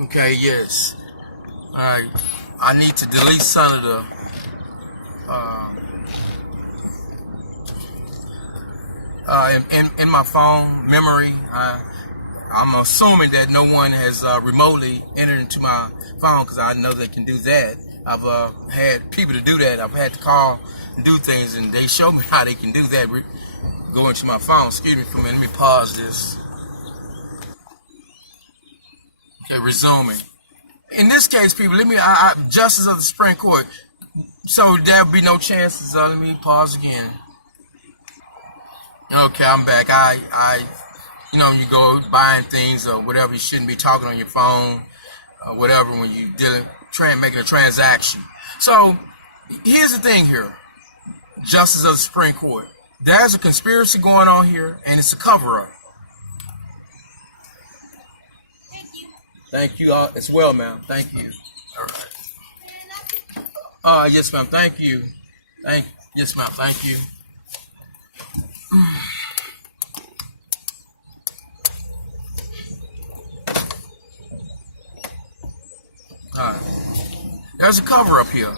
Okay, yes. Alright. I need to delete some of the in my phone memory. I'm assuming that no one has remotely entered into my phone, because I know they can do that. I've had people to do that. I've had to call and do things, and they show me how they can do that. Go into my phone. Excuse me for a minute. Let me pause this. Okay, resuming. In this case, people, Justice of the Supreme Court. So there'll be no chances. Let me pause again. Okay, I'm back. You go buying things or whatever, you shouldn't be talking on your phone or whatever when you making a transaction. So here's the thing here, Justice of the Supreme Court. There's a conspiracy going on here, and it's a cover-up. Thank you all as well, ma'am. Thank you. All right. Yes, ma'am. Thank you. Yes, ma'am. Thank you. All right. There's a cover up here.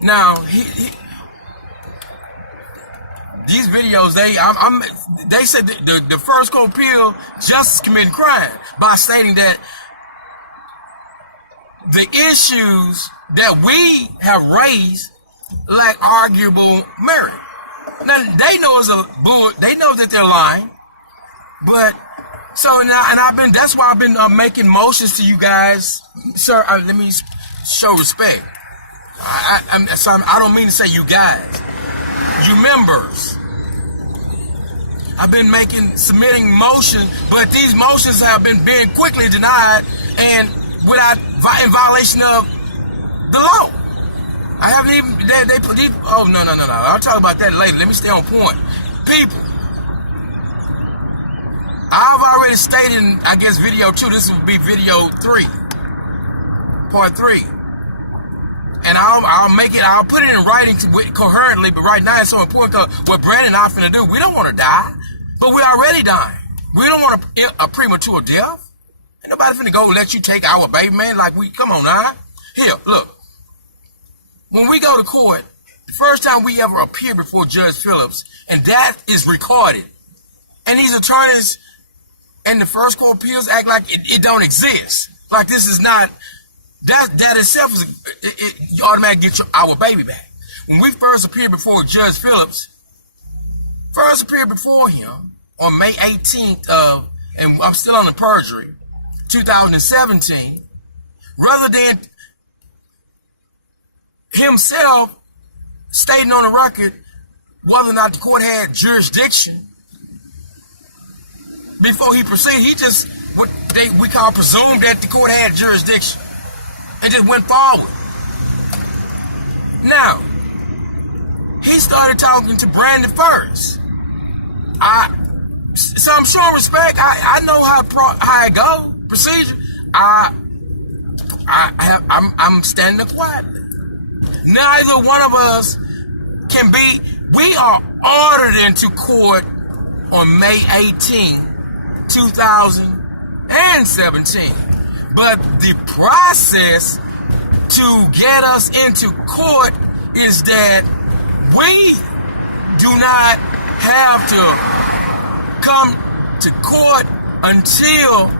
Now, these videos, they said the first court appeal, justice committing crime by stating that the issues that we have raised lack arguable merit. Now they know they know that they're lying, but so now, and that's why I've been making motions to you guys, sir. Let me show respect. I don't mean to say you guys, you members. I've been submitting motions, but these motions have been being quickly denied and in violation of the law. I haven't even, oh, no. I'll talk about that later. Let me stay on point. People, I've already stated in, I guess, video 2, this will be video 3, part 3. And I'll put it in writing coherently, but right now it's so important because what Brandon and I finna do, we don't want to die, but we're already dying. We don't want a premature death. Ain't nobody finna go let you take our baby, man, come on now. Here, look. When we go to court, the first time we ever appear before Judge Phillips, and that is recorded, and these attorneys and the first court appeals act like it don't exist. Like this is not, that itself is, you automatically get our baby back. When we first appeared before Judge Phillips, on May 18th and I'm still on the perjury, 2017, rather than himself stating on the record whether or not the court had jurisdiction before he proceeded, he just, we call presumed that the court had jurisdiction and just went forward. Now, he started talking to Brandon first. So I'm showing respect. I know how it go, procedure. I'm standing quietly. Neither one of us can be. We are ordered into court on May 18, 2017. But the process to get us into court is that we do not have to come to court until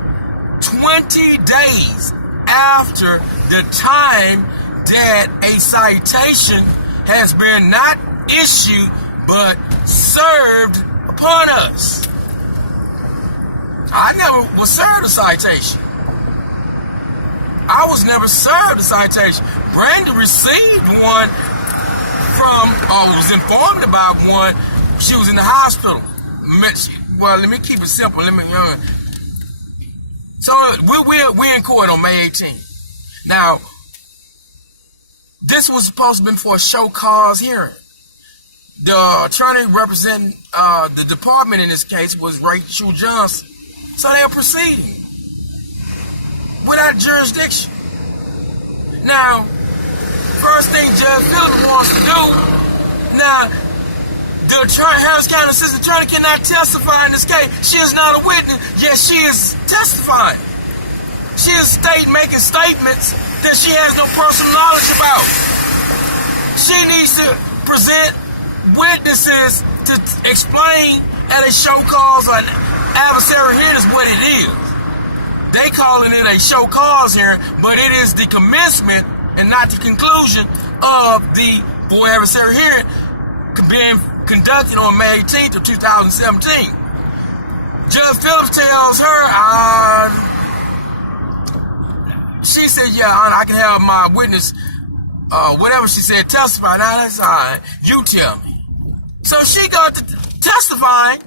20 days after the time that a citation has been not issued but served upon us. I never was served a citation. I was never served a citation. Brandon received one was informed about one. She was in the hospital. Well, let me keep it simple. So we're in court on May 18th. Now, this was supposed to be for a show cause hearing. The attorney representing the department in this case was Rachel Johnson. So they are proceeding without jurisdiction. Now, first thing Judge Phillips wants to do, now, the Harris County Assistant Attorney cannot testify in this case. She is not a witness, yet she is testifying. She is making statements that she has no personal knowledge about. She needs to present witnesses to explain at a show cause or an adversary hearing is what it is. They calling it a show cause hearing, but it is the commencement and not the conclusion of the full adversary hearing being conducted on May 18th of 2017. Judge Phillips tells her, she said, yeah, I can have my witness, whatever she said, testify. Now that's all right. You tell me. So she got to testifying,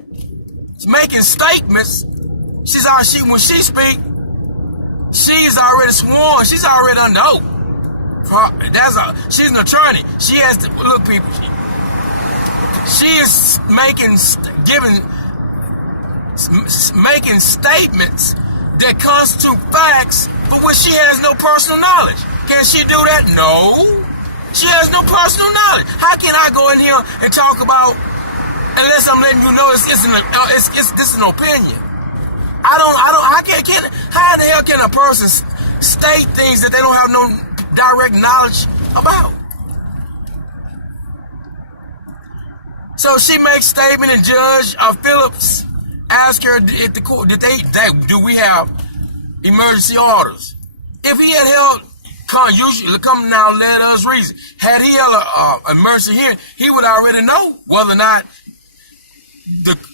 making statements. When she speak, she's already sworn. She's already under oath. She's an attorney. She has to look, people. She is making statements that constitute facts for which she has no personal knowledge. Can she do that? No. She has no personal knowledge. How can I go in here and talk about, unless I'm letting you know this is an opinion? I can't, how the hell can a person state things that they don't have no direct knowledge about? So she makes statement, and Judge Phillips asked her at the court, do we have emergency orders? If he had held, usually come now, let us reason. Had he held an emergency hearing, he would already know whether or not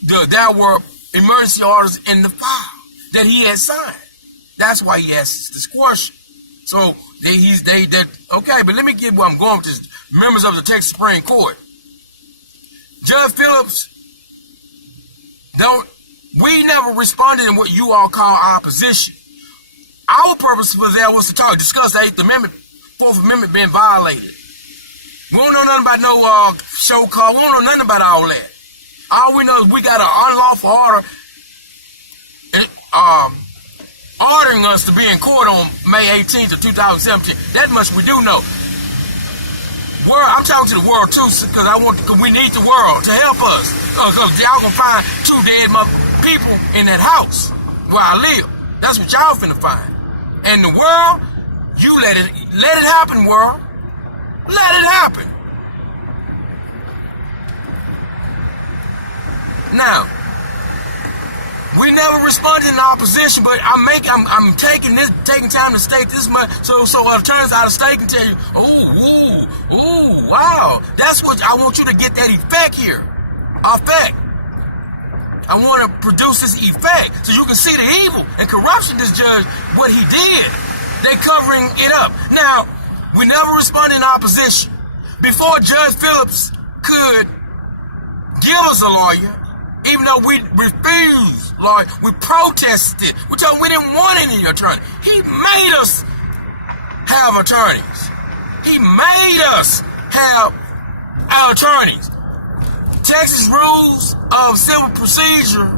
there were emergency orders in the file that he had signed. That's why he asked this question. So okay, but let me get where I'm going with this. Members of the Texas Supreme Court. Judge Phillips, we never responded in what you all call opposition. Our purpose for that was to discuss the 8th Amendment, 4th Amendment being violated. We don't know nothing about no show call. We don't know nothing about all that. All we know is we got an unlawful order ordering us to be in court on May 18th of 2017. That much we do know. I'm talking to the world too, because we need the world to help us. Because y'all gonna find 2 dead people in that house where I live. That's what y'all finna find. And the world, you let it happen, world. Let it happen. Now, we never responded in opposition, but I'm taking time to state this much, so attorneys out of state can tell you, ooh, wow. That's what I want you to get that effect here. Effect. I want to produce this effect so you can see the evil and corruption this judge, what he did. They covering it up. Now, we never responded in opposition. Before Judge Phillips could give us a lawyer, even though we refused, Lord, we protested. We told him we didn't want any attorney. He made us have attorneys. He made us have our attorneys. Texas Rules of Civil Procedure,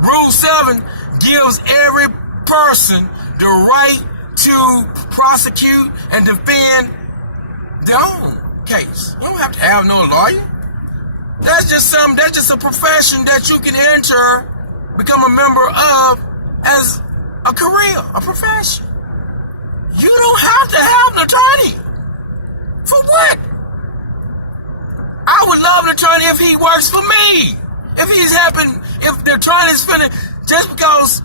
Rule 7, gives every person the right to prosecute and defend their own case. You don't have to have no lawyer. That's just a profession that you can enter, become a member of as a career, a profession. You don't have to have an attorney. For what? I would love an attorney if he works for me. If the attorney's finna, just because,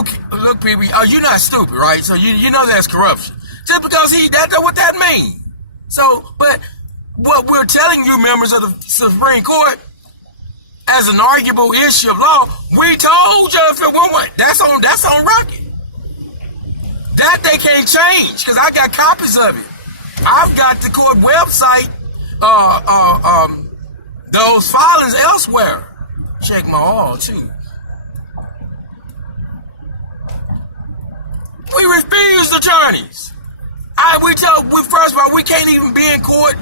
okay, look people, you're not stupid, right? So you know that's corruption. Just because that's what that means. So, but what we're telling you, members of the Supreme Court, as an arguable issue of law, we told you if it won't, that's on record. That they can't change, because I got copies of it. I've got the court website, those filings elsewhere. Check my all too. We refused attorneys. First of all, we can't even be in court.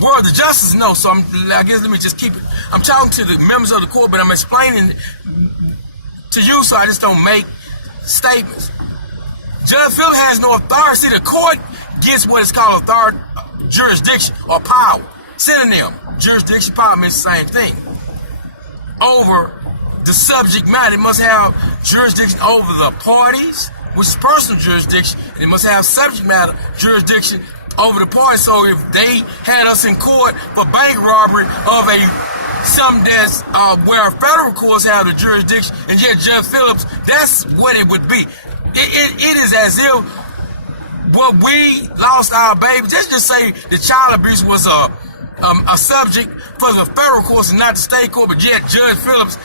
World of justice, no. So I guess let me just keep it. I'm talking to the members of the court, but I'm explaining to you so I just don't make statements. Judge Phillips has no authority. See, the court gets what is called authority, jurisdiction, or power. Synonym, jurisdiction, power means the same thing. Over the subject matter. It must have jurisdiction over the parties, which is personal jurisdiction, and it must have subject matter jurisdiction over the parties. So if they had us in court for bank robbery of something that's where federal courts have the jurisdiction, and yet Judge Phillips, that's what it would be. It is as if we lost our baby. Just say the child abuse was a subject for the federal courts and not the state court, but yet Judge Phillips,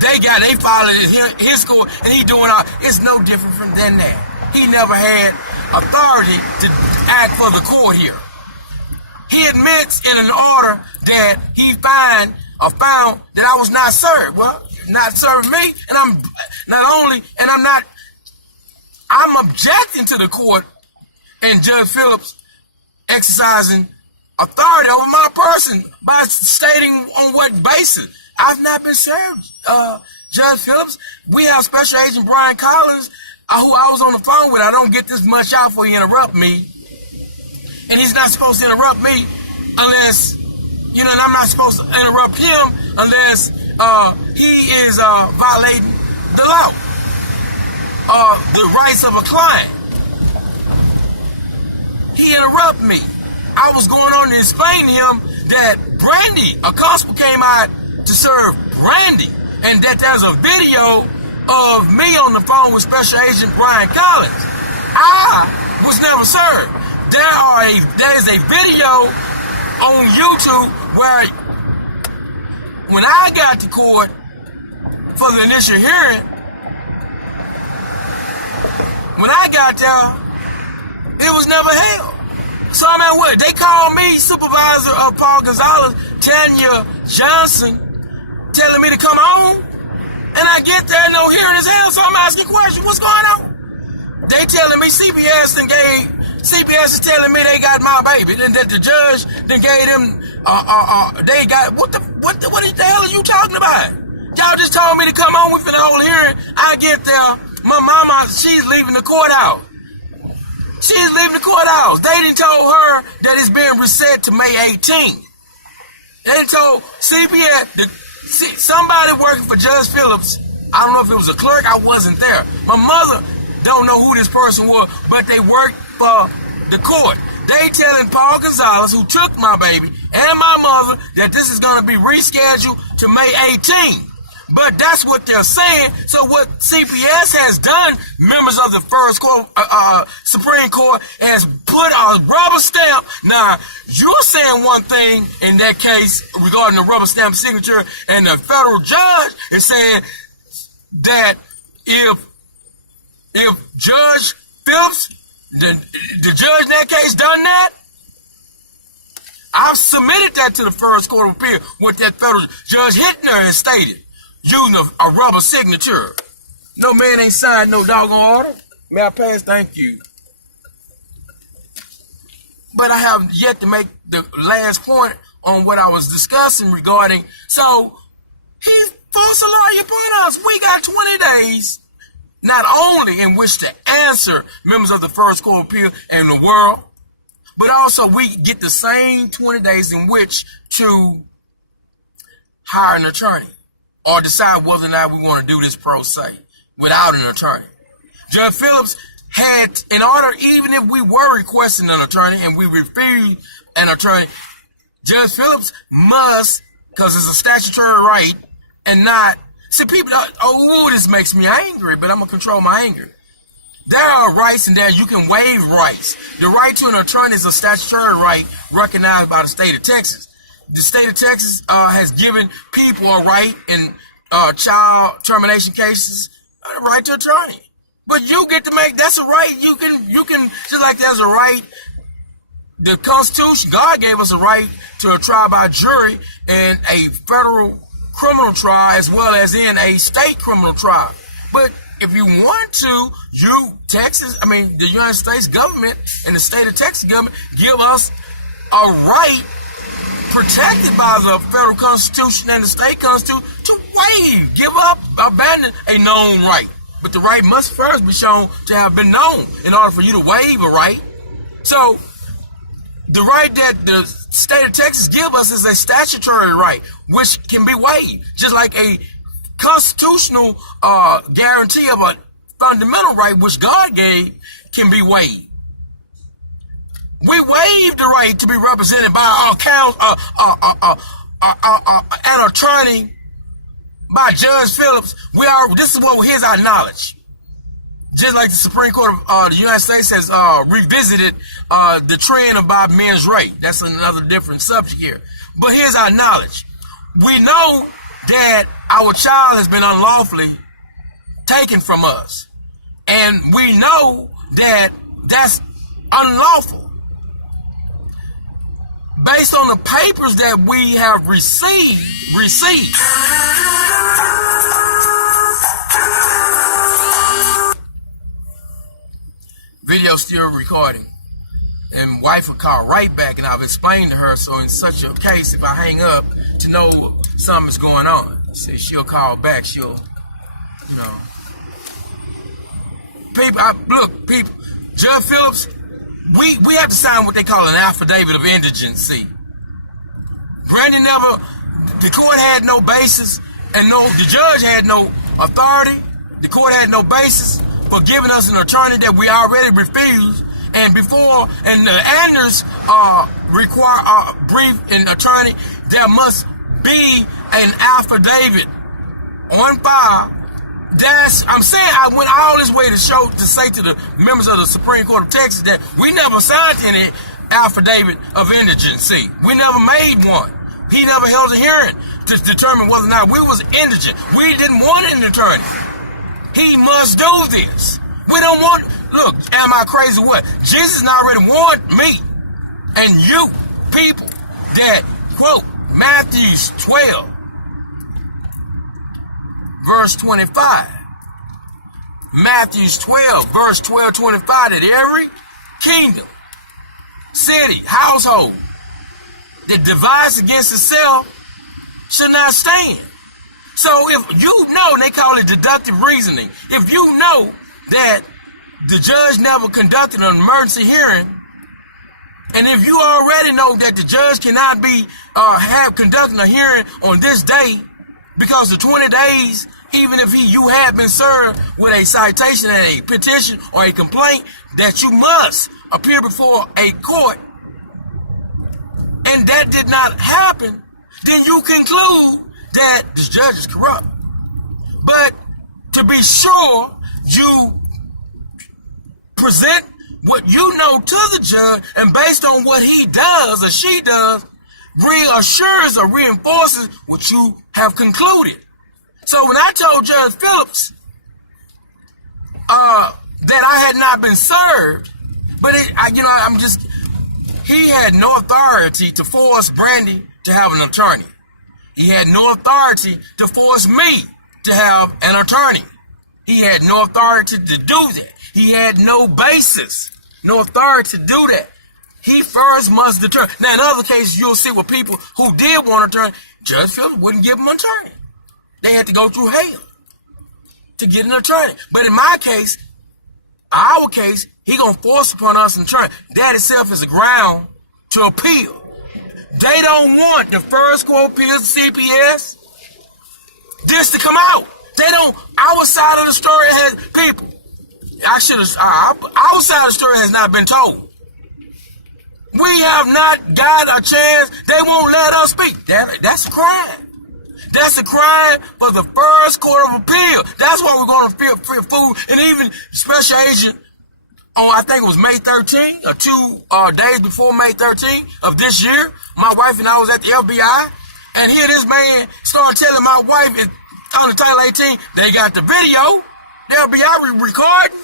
they filed it in his court, and he doing all. It's no different from than that. He never had authority to act for the court here. He admits in an order that he found that I was not served. Well, not serving me, and I'm objecting to the court and Judge Phillips exercising authority over my person by stating on what basis. I've not been served, Judge Phillips. We have Special Agent Brian Collins, who I was on the phone with. I don't get this much out before he interrupt me. And he's not supposed to interrupt me unless, and I'm not supposed to interrupt him unless he is violating the law, the rights of a client. He interrupted me. I was going on to explain to him that Brandy, a constable, came out to serve Brandy, and that there's a video of me on the phone with Special Agent Brian Collins. I was never served. There is a video on YouTube where when I got to court for the initial hearing, when I got there, it was never held. So I'm at what? They called me, Supervisor Paul Gonzalez, Tanya Johnson, telling me to come on. And I get there, no hearing is held, so I'm asking questions. What's going on? They telling me CPS is telling me they got my baby. Then that the judge then gave them, they got, what the hell are you talking about? Y'all just told me to come on with the whole hearing. I get there, my mama, she's leaving the courthouse. She's leaving the courthouse. They done told her that it's being reset to May 18th. They done told CPS, somebody working for Judge Phillips, I don't know if it was a clerk, I wasn't there. My mother don't know who this person was, but they worked for the court. They telling Paul Gonzalez, who took my baby, and my mother, that this is going to be rescheduled to May 18th. But that's what they're saying. So what CPS has done, members of the First Court, Supreme Court, has put a rubber stamp. Now, you're saying one thing in that case regarding the rubber stamp signature, and the federal judge is saying that if Judge Phillips, the judge in that case, done that, I've submitted that to the First Court of Appeal, what that federal Judge Hittner has stated, using a rubber signature. No man ain't signed no doggone order. May I pass? Thank you. But I have yet to make the last point on what I was discussing regarding. So he forced a lawyer upon us. We got 20 days, not only in which to answer members of the First Court of Appeal and the world, but also we get the same 20 days in which to hire an attorney or decide whether or not we want to do this pro se without an attorney. Judge Phillips had, in order, even if we were requesting an attorney and we refused an attorney, Judge Phillips must, because it's a statutory right, and not, see, people, this makes me angry, but I'm going to control my anger. There are rights and there you can waive rights. The right to an attorney is a statutory right recognized by the state of Texas. The state of Texas has given people a right in child termination cases, a right to attorney. But you get to make, that's a right. You can, just like there's a right, the Constitution, God gave us a right to a trial by jury in a federal criminal trial as well as in a state criminal trial. But if you want to, the United States government and the state of Texas government give us a right protected by the federal Constitution and the state Constitution to waive, give up, abandon a known right. But the right must first be shown to have been known in order for you to waive a right. So the right that the state of Texas give us is a statutory right, which can be waived, just like a constitutional guarantee of a fundamental right which God gave can be waived. We waived the right to be represented by an attorney, by Judge Phillips. This is what here's our knowledge. Just like the Supreme Court of the United States has revisited the trend about men's rape. That's another different subject here. But here's our knowledge. We know that our child has been unlawfully taken from us. And we know that that's unlawful. Based on the papers that we have received. Video still recording, and wife will call right back, and I've explained to her, so in such a case, if I hang up, to know something's going on. See, she'll call back, she'll, you know. People, Judge Phillips, we have to sign what they call an affidavit of indigency. Brandy the court had no basis, and the judge had no authority. The court had no basis for giving us an attorney that we already refused, and the Anders require brief an attorney. There must be an affidavit on file. I'm saying I went all this way to say to the members of the Supreme Court of Texas that we never signed any affidavit of indigency. We never made one. He never held a hearing to determine whether or not we was indigent. We didn't want an attorney. He must do this. We don't want, look, am I crazy or what? Jesus already warned me and you people that, quote, Matthew 12, verse 25. Matthew 12, verse 12, 25, that every kingdom, city, household that divides against itself shall not stand. So if you know, and they call it deductive reasoning, if you know that the judge never conducted an emergency hearing, and if you already know that the judge cannot be have conducting a hearing on this day because the 20 days, even if you have been served with a citation and a petition or a complaint, that you must appear before a court, and that did not happen, then you conclude that this judge is corrupt. But to be sure, you present what you know to the judge, and based on what he does or she does, reassures or reinforces what you have concluded. So when I told Judge Phillips that I had not been served, but he had no authority to force Brandy to have an attorney. He had no authority to force me to have an attorney. He had no authority to do that. He had no basis, no authority to do that. He first must determine. Now, in other cases, you'll see with people who did want an attorney, Judge Phillips wouldn't give them an attorney. They had to go through hell to get an attorney. But in my case, our case, he gonna force upon us an attorney. That itself is a ground to appeal. They don't want the first court appeals, CPS, this to come out. They don't. Our side of the story has people. Our side of the story has not been told. We have not got a chance. They won't let us speak. That's a crime. That's a crime for the first court of appeal. That's why we're going to feel food. And even Special Agent, I think it was May 13th or 2 days before May 13th of this year, my wife and I was at the FBI, and here this man started telling my wife on the Title 18, they got the video, the FBI recording,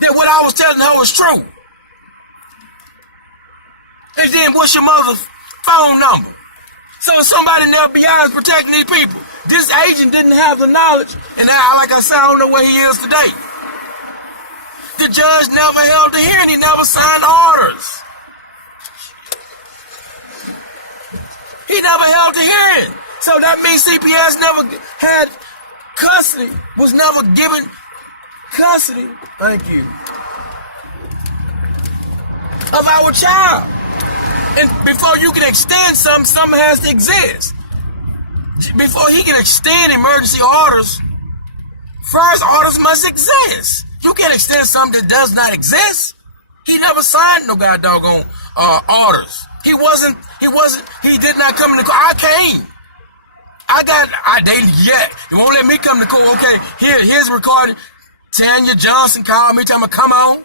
that what I was telling her was true. And then what's your mother's phone number? So if somebody in the FBI is protecting these people, this agent didn't have the knowledge, and like I said, I don't know where he is today. The judge never held the hearing. He never signed orders. He never held the hearing. So that means CPS never had custody, was never given custody, thank you, of our child. And before you can extend something has to exist. before he can extend emergency orders, first orders must exist. You can't extend something that does not exist. He never signed no doggone orders. He did not come to court. I came. You won't let me come to court. Okay, here's recording. Tanya Johnson called me, telling me, come on.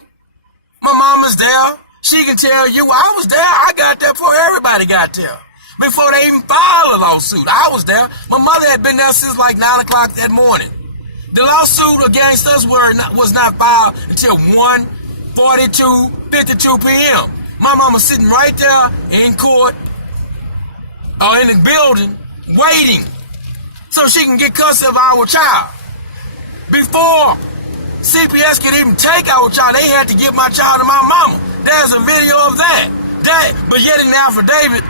My mama's there. She can tell you I was there. I got there before everybody got there. Before they even filed a lawsuit. I was there. My mother had been there since like 9 o'clock that morning. The lawsuit against us was not filed until 1:52 p.m. My mama sitting right there in court or in the building waiting so she can get custody of our child. Before CPS could even take our child, they had to give my child to my mama. There's a video of that. But yet in the affidavit,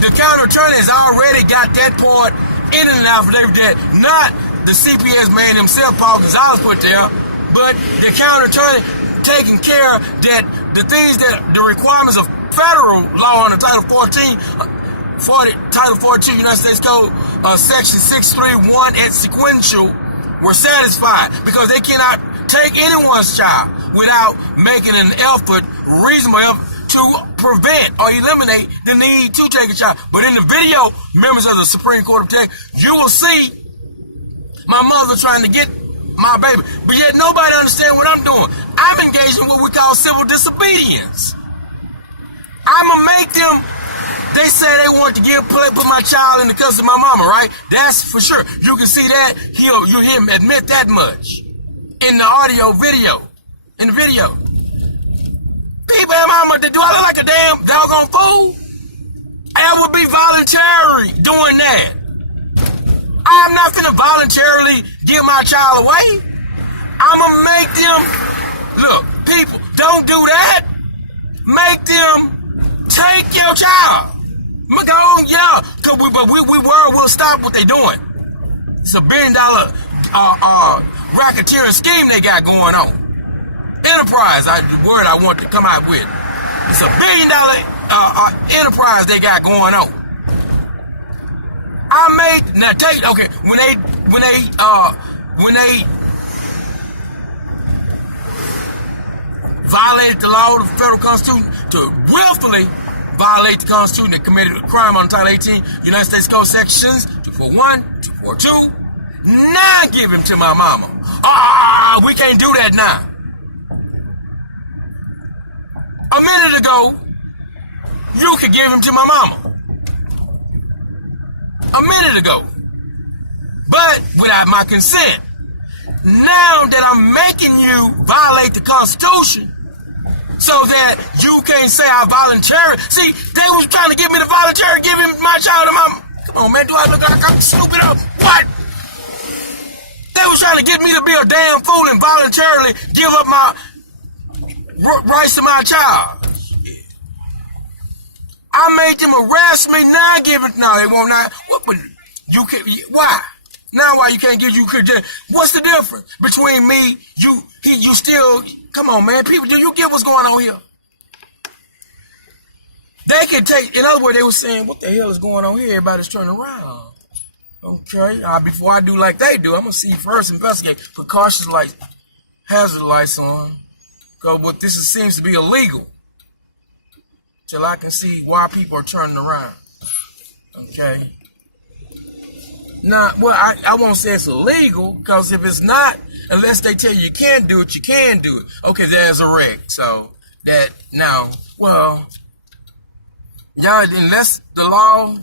the county attorney has already got that part in an affidavit that not the CPS man himself, Paul Gonzalez, put there, but the county attorney taking care that the things that the requirements of federal law under Title 14 United States Code, Section 631 and sequential were satisfied, because they cannot take anyone's child without making an effort, reasonable effort, to prevent or eliminate the need to take a child. But in the video, members of the Supreme Court of Texas, you will see my mother trying to get my baby. But yet nobody understands what I'm doing. I'm engaging what we call civil disobedience. I'm going to make them, they say they want to put my child in the custody of my mama, right? That's for sure. You can see that. You hear him admit that much in the audio video. In the video. People, mama, do I look like a damn doggone fool? I would be voluntarily doing that. I'm not finna voluntarily give my child away. I'm gonna make them, look, people, don't do that. Make them take your child. Go on, yeah, but we'll stop what they doing. It's $1 billion racketeering scheme they got going on. Enterprise, the word I want to come out with. It's $1 billion enterprise they got going on. When they violated the law of the federal constitution, to willfully violate the constitution, they committed a crime on Title 18 United States Code Sections 241, 242. Now give him to my mama. We can't do that now. A minute ago, you could give him to my mama. A minute ago. But without my consent. Now that I'm making you violate the Constitution so that you can't say I voluntarily. See, they was trying to get me to voluntarily give him my child to mama. Come on, man, do I look like I'm stupid? What? They was trying to get me to be a damn fool and voluntarily give up my rights to my child. I made them arrest me, now give it. No, they won't. Not. What? But you can. Why? Now why you can't give? You could. What's the difference between me? You still. Come on, man. People, do you get what's going on here? They can take. In other words, they were saying, "What the hell is going on here?" Everybody's turning around. Okay. Before I do like they do, I'm gonna see first, investigate, put cautious lights, hazard lights on. Because what this seems to be illegal. Till I can see why people are turning around. Okay. Now, well, I won't say it's illegal, because if it's not, unless they tell you can't do it, you can do it. Okay, there's a wreck. So that now, well, y'all, unless the law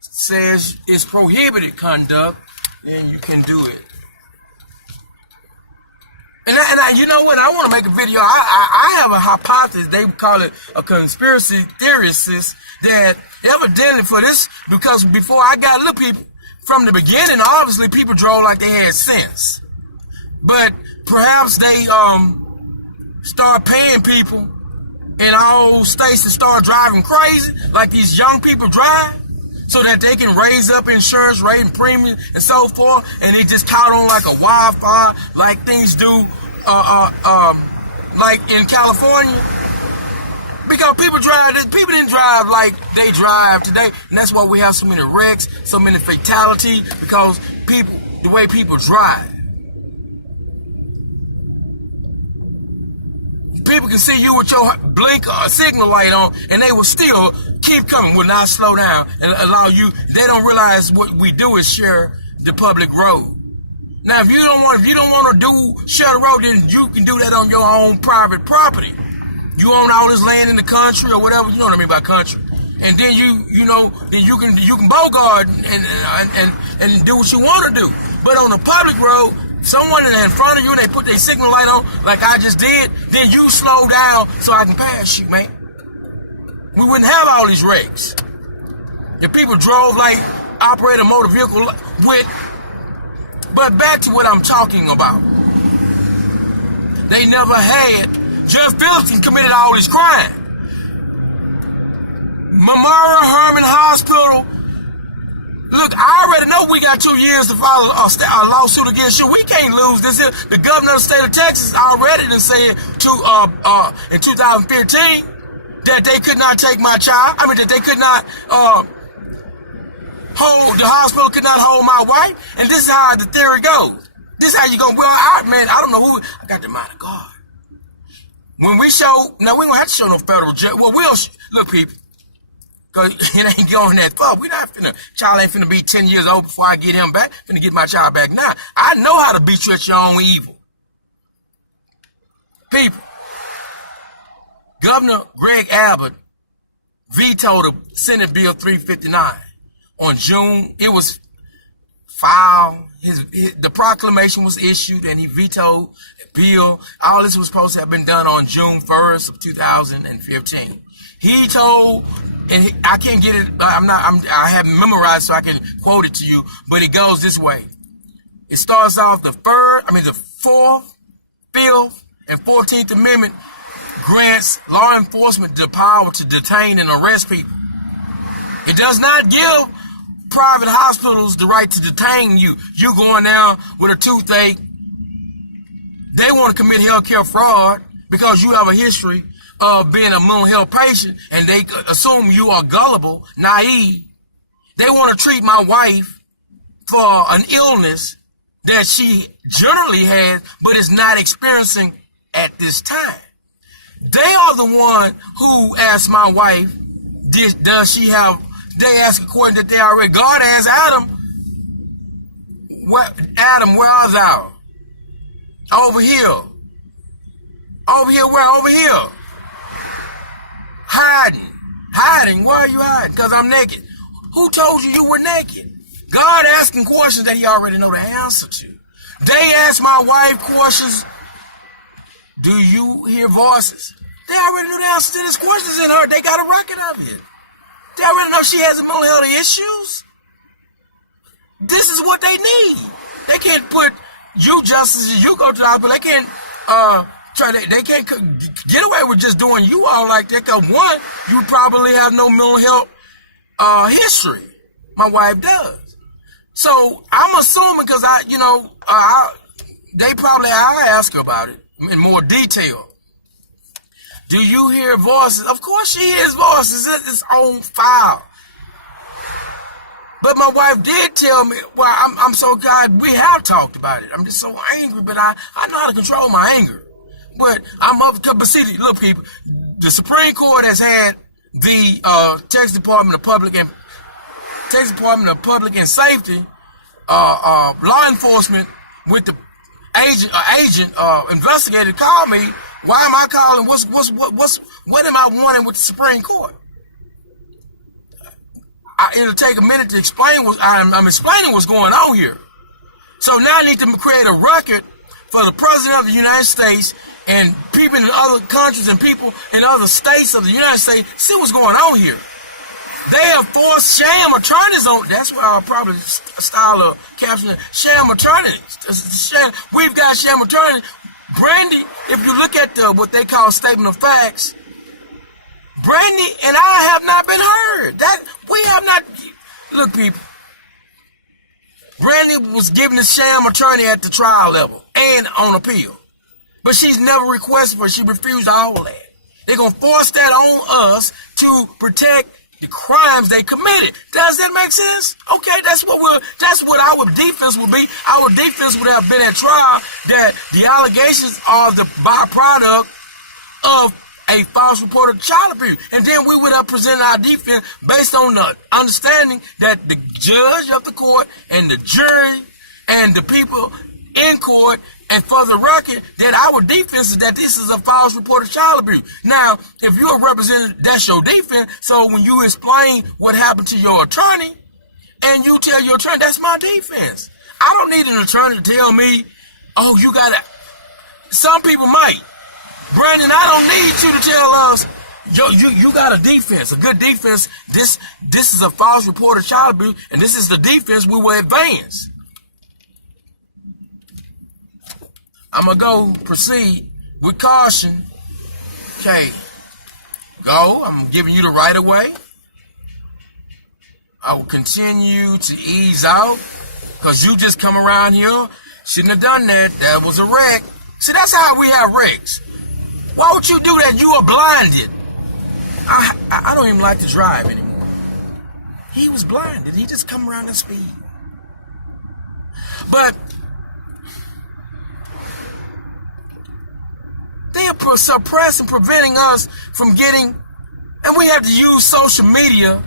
says it's prohibited conduct, then you can do it. And you know what? I want to make a video. I have a hypothesis. They call it a conspiracy theorist that evidently for this, because before I got little people, from the beginning, obviously people drove like they had sense. But perhaps they start paying people in all states to start driving crazy, like these young people drive, so that they can raise up insurance rate and premium and so forth, and they just caught on like a wildfire, like things do, like in California. Because people didn't drive like they drive today, and that's why we have so many wrecks, so many fatalities, because the way people drive. People can see you with your blinker or signal light on, and they will still keep coming, will not slow down and allow you. They don't realize what we do is share the public road. Now, if you don't want to share the road, then you can do that on your own private property. You own all this land in the country or whatever, you know what I mean by country. And then you can bogart and do what you want to do. But on the public road, someone in front of you and they put their signal light on like I just did, then you slow down so I can pass you, man. We wouldn't have all these wrecks if people drove like operate a motor vehicle with. But back to what I'm talking about. They never had. Jeff Phillips committed all this crime. Memorial Hermann Hospital. Look, I already know we got 2 years to file a lawsuit against you. We can't lose this here. The governor of the state of Texas already done said in 2015 that they could not take my child. I mean, that they could not the hospital could not hold my wife. And this is how the theory goes. This is how you go, well, I don't know who, I got the mind of God. When we show, now we don't have to show no federal judge. Well, look, people. Because it ain't going that far. Child ain't finna be 10 years old before I get him back. Finna get my child back now. I know how to beat you at your own evil. People. Governor Greg Abbott vetoed the Senate Bill 359 on June. It was filed. The proclamation was issued and he vetoed the bill. All this was supposed to have been done on June 1st of 2015. He told, and I can't get it, I haven't memorized so I can quote it to you, but it goes this way. It starts off the 4th, 5th, and 14th Amendment grants law enforcement the power to detain and arrest people. It does not give private hospitals the right to detain you. You going down with a toothache. They want to commit healthcare fraud because you have a history of being a mental health patient and they assume you are gullible, naive. They want to treat my wife for an illness that she generally has but is not experiencing at this time. They are the one who asked my wife, does she have, they ask a question that they already, God asked Adam, where art thou? Over here. Over here, where? Over here. Hiding. Why are you hiding? Because I'm naked. Who told you were naked? God asking questions that he already know the answer to. They asked my wife questions. Do you hear voices? They already knew the answer to these questions in her. They got a record of it. They already know she has mental health issues. This is what they need. They can't put you, Justice, you go to the hospital. They can't they can't get away with just doing you all like that. Because one, you probably have no mental health history. My wife does. So I'm assuming because I ask her about it in more detail. Do you hear voices? Of course she hears voices. It's on file. But my wife did tell me, well, I'm so glad we have talked about it. I'm just so angry, but I know how to control my anger. But I'm up to, but see, look, people, the Supreme Court has had the Texas Department of Public and Safety, law enforcement with the agent investigator called me. Why am I calling? What am I wanting with the Supreme Court? It'll take a minute to explain I'm explaining what's going on here. So now I need to create a record for the President of the United States and people in other countries and people in other states of the United States see what's going on here. They have forced sham attorneys on. That's where I'll probably style of caption sham attorneys. We've got sham attorneys. Brandy, if you look at what they call statement of facts, Brandy and I have not been heard. That we have not. Look, people. Brandy was given a sham attorney at the trial level and on appeal, but she's never requested for it. She refused all that. They're going to force that on us to protect the crimes they committed. Does that make sense? Okay, that's what our defense would be. Our defense would have been at trial that the allegations are the byproduct of a false report of child abuse. And then we would have presented our defense based on the understanding that the judge of the court and the jury and the people in court, and for the record, that our defense is that this is a false report of child abuse. Now, if you're a representative, that's your defense. So when you explain what happened to your attorney, and you tell your attorney, that's my defense. I don't need an attorney to tell me, oh, you gotta. Some people might. Brandon, I don't need you to tell us, you got a defense, a good defense. This is a false report of child abuse, and this is the defense we will advance. I'm going to proceed with caution. Okay. Go. I'm giving you the right of way. I will continue to ease out because you just come around here. Shouldn't have done that. That was a wreck. See, that's how we have wrecks. Why would you do that? You are blinded. I don't even like to drive anymore. He was blinded. He just come around at speed. But they are suppressing, preventing us from getting, and we have to use social media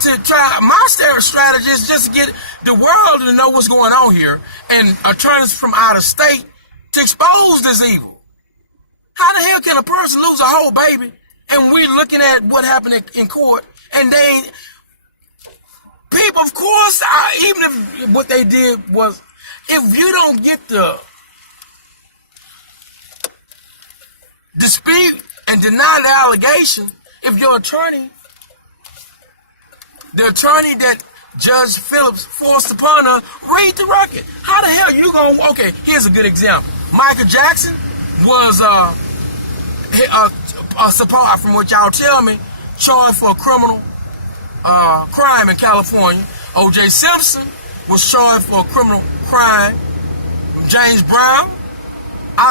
to try. My strategy is just to get the world to know what's going on here and attorneys from out of state to expose this evil. How the hell can a person lose a whole baby and we looking at what happened in court and they ain't, people, of course, even if what they did was, if you don't get the dispute and deny the allegation, if your attorney, the attorney that Judge Phillips forced upon her, read the record. How the hell you gonna, okay, here's a good example. Michael Jackson was, from what y'all tell me, charged for a criminal crime in California. O.J. Simpson was charged for a criminal crime. James Brown,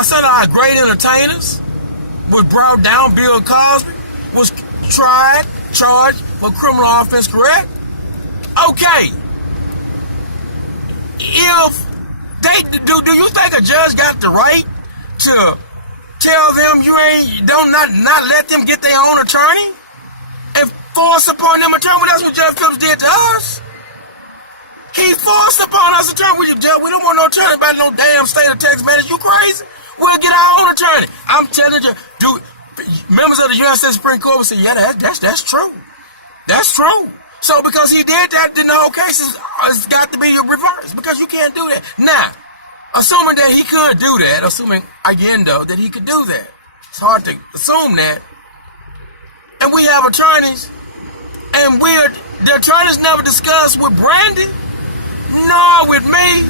some of our great entertainers, was brought down. Bill Cosby was charged for criminal offense, correct? Okay. If they do you think a judge got the right to tell them not let them get their own attorney and force upon them attorney? Well, that's what Judge Phillips did to us. He forced upon us attorney. We don't want no attorney about no damn state of Texas, man. Is you crazy? We'll get our own attorney. I'm telling you, members of the United States Supreme Court will say, yeah, that's true. That's true. So because he did that, then the whole case has got to be reversed because you can't do that. Now, assuming that he could do that, assuming, again, though, that he could do that. It's hard to assume that. And we have attorneys, and the attorneys never discuss with Brandon, nor with me,